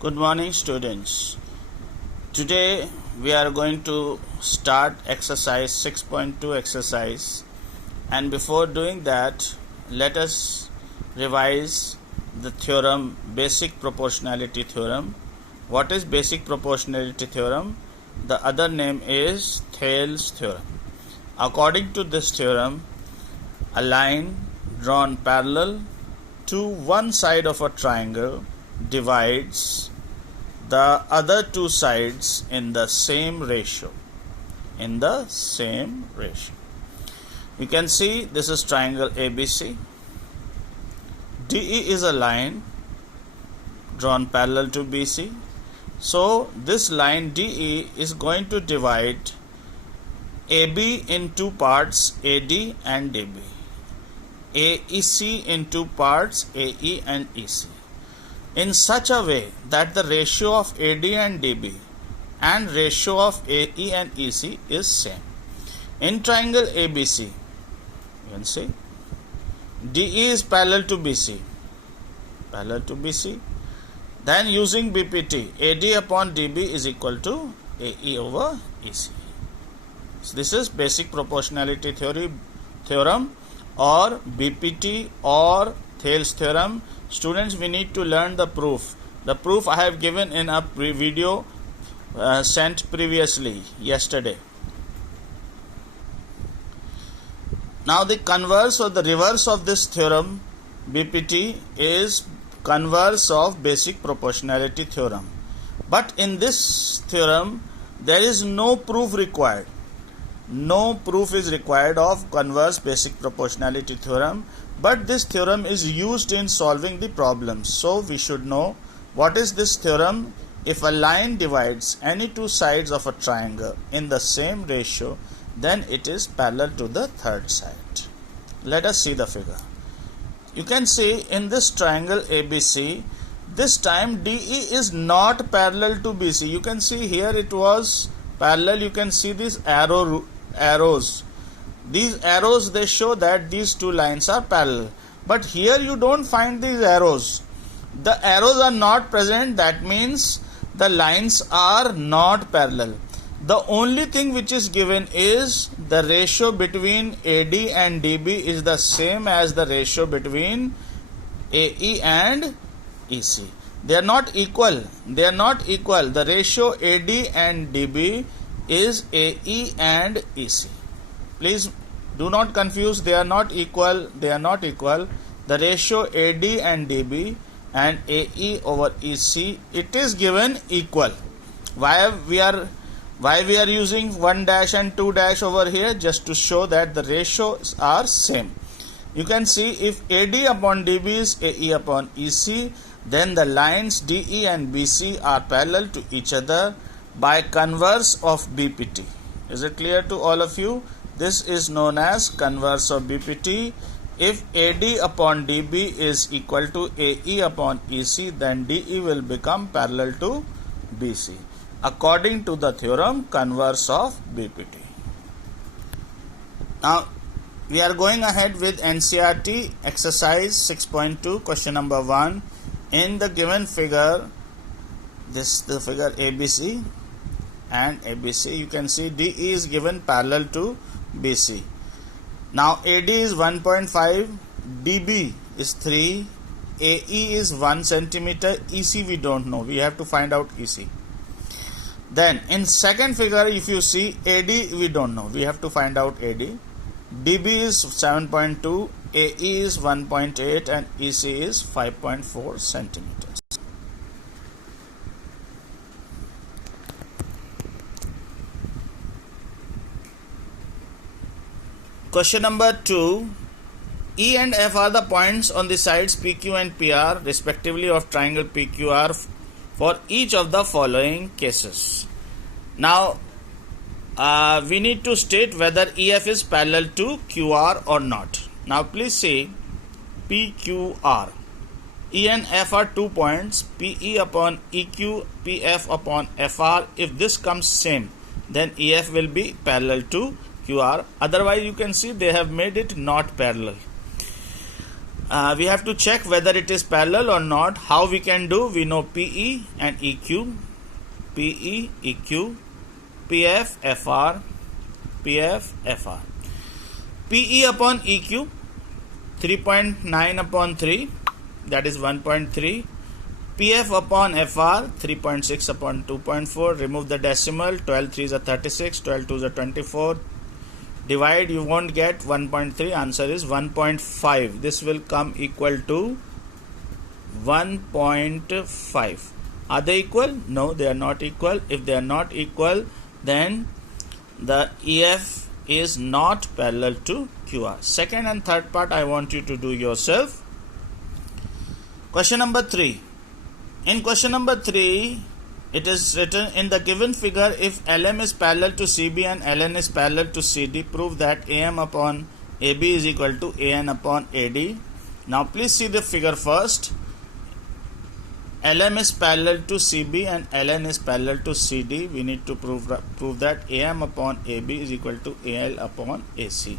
Good morning, students. Today we are going to start exercise 6.2 exercise, and before doing that, let us revise the theorem, basic proportionality theorem. What is basic proportionality theorem? The other name is Thales theorem. According to this theorem, a line drawn parallel to one side of a triangle divides the other two sides in the same ratio. You can see this is triangle ABC. DE is a line drawn parallel to BC. So this line DE is going to divide AB in two parts, AD and DB. AEC in two parts, AE and EC, in such a way that the ratio of AD and DB and ratio of AE and EC is same. In triangle ABC, you can see DE is parallel to BC. Then using BPT, AD upon DB is equal to AE over EC. So this is basic proportionality theorem or BPT or Thales theorem. Students, we need to learn the proof. The proof I have given in a video sent previously yesterday. Now the converse or the reverse of this theorem BPT is converse of basic proportionality theorem. But in this theorem there is no proof required. No proof is required of converse basic proportionality theorem, but this theorem is used in solving the problems. So we should know what is this theorem. If a line divides any two sides of a triangle in the same ratio, then it is parallel to the third side. Let us see the figure. You can see in this triangle ABC, this time DE is not parallel to BC. You can see here it was parallel. You can see these arrows. These arrows, they show that these two lines are parallel, but here you don't find these arrows. The arrows are not present. That means the lines are not parallel. The only thing which is given is the ratio between AD and DB is the same as the ratio between AE and EC. They are not equal. The ratio AD and DB is AE and EC. Please do not confuse. They are not equal. The ratio AD and DB and AE over EC, it is given equal. Why we are using 1 dash and 2 dash over here? Just to show that the ratios are same. You can see if AD upon DB is AE upon EC, then the lines DE and BC are parallel to each other by converse of BPT. Is it clear to all of you? This is known as converse of BPT. If AD upon DB is equal to AE upon EC, then DE will become parallel to BC, according to the theorem converse of BPT. Now we are going ahead with NCERT exercise 6.2, question number 1. In the given figure, this the figure ABC and ABC, you can see DE is given parallel to BC. Now AD is 1.5, DB is 3, AE is 1 centimeter, EC we don't know. We have to find out EC. Then in second figure, if you see AD, we don't know. We have to find out AD. DB is 7.2, AE is 1.8 and EC is 5.4 centimeters. Question number 2. E and F are the points on the sides PQ and PR respectively of triangle PQR for each of the following cases. Now we need to state whether EF is parallel to QR or not. Now please see PQR. E and F are 2 points, PE upon EQ, PF upon FR. If this comes same, then EF will be parallel to QR. Otherwise you can see they have made it not parallel. We have to check whether it is parallel or not. How we can do? We know PE and EQ, PE, EQ, PF, FR, PF, FR. PE upon EQ, 3.9 upon 3, that is 1.3. PF upon FR, 3.6 upon 2.4. Remove the decimal, 12 3s are 36, 12 2s are 24. Divide, you won't get 1.3, answer is 1.5. This will come equal to 1.5. Are they equal? No, they are not equal. If they are not equal, then the EF is not parallel to QR. Second and third part I want you to do yourself. Question number 3. In question number 3, it is written, in the given figure, if LM is parallel to CB and LN is parallel to CD, prove that AM upon AB is equal to AN upon AD. Now please see the figure first. LM is parallel to CB and LN is parallel to CD. We need to prove that AM upon AB is equal to AL upon AC.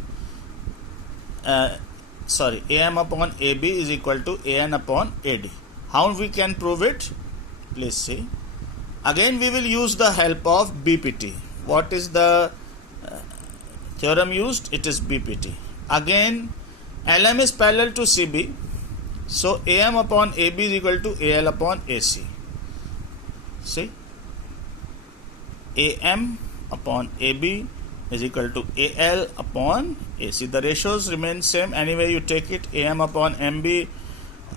AM upon AB is equal to AN upon AD. How we can prove it? Please see. Again we will use the help of BPT. What is the theorem used? It is BPT. Again LM is parallel to CB, so AM upon AB is equal to AL upon AC. See, AM upon AB is equal to AL upon AC. The ratios remain same. Anyway you take it, AM upon MB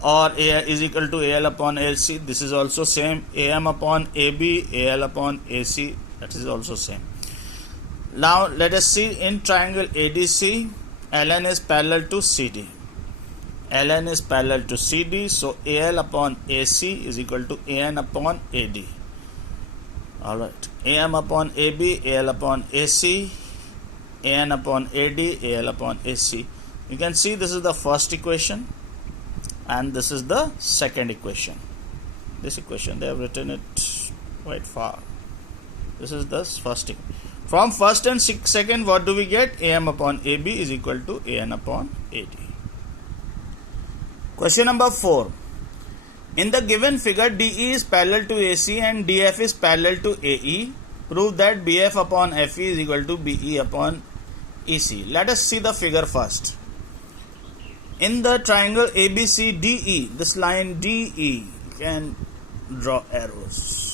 or A is equal to AL upon AC. This is also same. AM upon AB, AL upon AC, that is also same. Now let us see, in triangle ADC, LN is parallel to CD. LN is parallel to CD, so AL upon AC is equal to AN upon AD. Alright, AM upon AB, AL upon AC, AN upon AD, AL upon AC. You can see this is the first equation and this is the second equation. This equation they have written it quite far. This is the first equation. From first and second, what do we get? AM upon AB is equal to AN upon AD. Question number 4. In the given figure, DE is parallel to AC and DF is parallel to AE. Prove that BF upon FE is equal to BE upon EC. Let us see the figure first. In the triangle ABCDE, this line DE, you can draw arrows.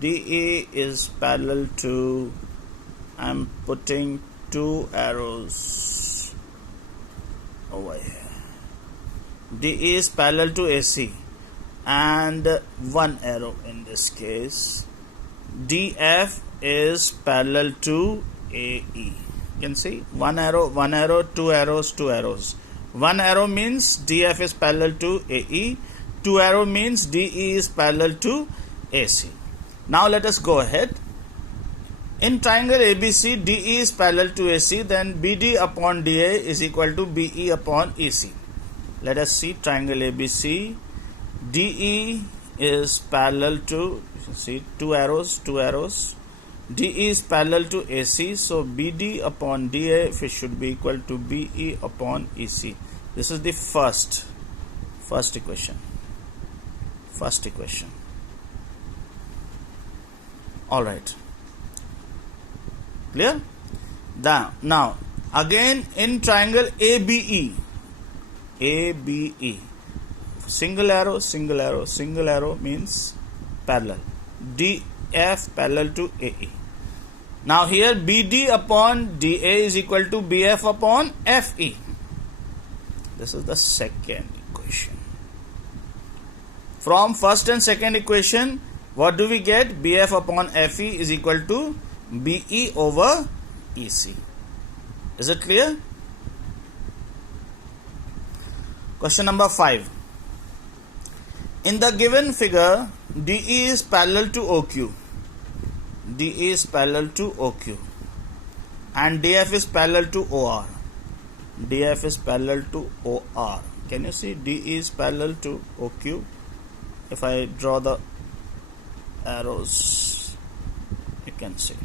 DE is parallel to, I am putting 2 arrows over here. DE is parallel to AC and 1 arrow in this case. DF is parallel to AE. You can see 1 arrow, 1 arrow, 2 arrows, 2 arrows. 1 arrow means DF is parallel to AE. 2 arrow means DE is parallel to AC. Now let us go ahead. In triangle ABC, DE is parallel to AC, then BD upon DA is equal to BE upon EC. Let us see triangle ABC. DE is parallel to, you can see 2 arrows, 2 arrows. DE is parallel to AC, so BD upon DA should be equal to BE upon EC. This is the first equation. First equation. Alright. Clear? Now, again in triangle ABE. ABE. Single arrow, single arrow, single arrow means parallel. DF parallel to AE. Now here BD upon DA is equal to BF upon FE. This is the second equation. From first and second equation, what do we get? BF upon FE is equal to BE over EC. Is it clear? Question number 5. In the given figure, DE is parallel to OQ. DE is parallel to OQ. And DF is parallel to OR. DF is parallel to OR. Can you see DE is parallel to OQ? If I draw the arrows, you can see.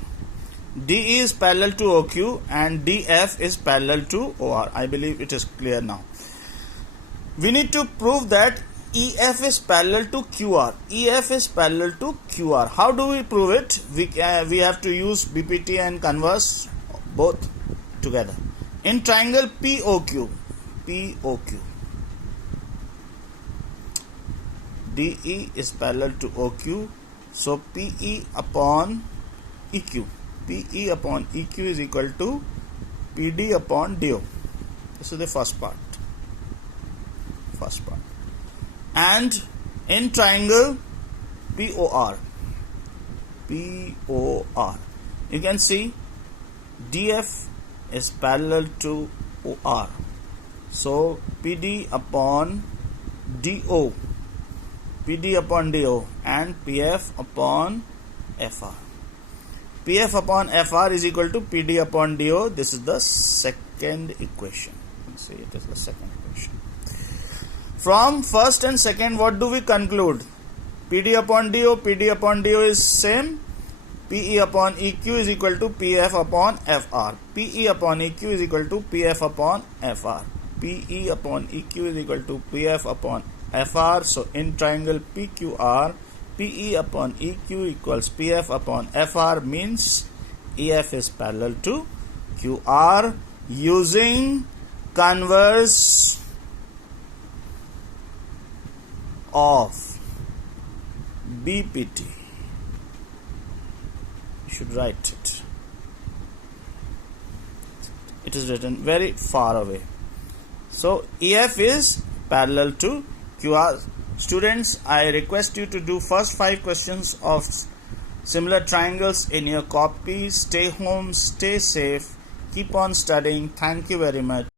DE is parallel to OQ and DF is parallel to OR. I believe it is clear now. We need to prove that EF is parallel to QR. EF is parallel to QR. How do we prove it? We have to use BPT and converse both together. In triangle POQ, DE is parallel to OQ, so PE upon EQ. PE upon EQ is equal to PD upon DO. This is the first part. And in triangle POR, you can see DF is parallel to OR, so PD upon DO and PF upon FR. PF upon FR is equal to PD upon DO. This is the second equation. See, it is the second equation. From first and second, what do we conclude? PD upon DO is same. PE upon EQ is equal to PF upon FR. PE upon EQ is equal to PF upon FR. PE upon EQ is equal to PF upon FR. So in triangle PQR, PE upon EQ equals PF upon FR, means EF is parallel to QR using converse of BPT. You should write it. It is written very far away. So EF is parallel to QR. Students, I request you to do first 5 questions of similar triangles in your copy. Stay home, stay safe, keep on studying. Thank you very much.